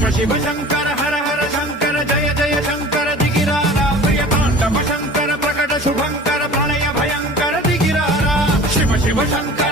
శివ శివ శంకర హర హర శంకర జయ జయ శంకర దిగిరారా ప్రియతాండవ శంకర ప్రకట శుభంకర ప్రళయ భయంకర దిగిరారా శివ శివ శంకర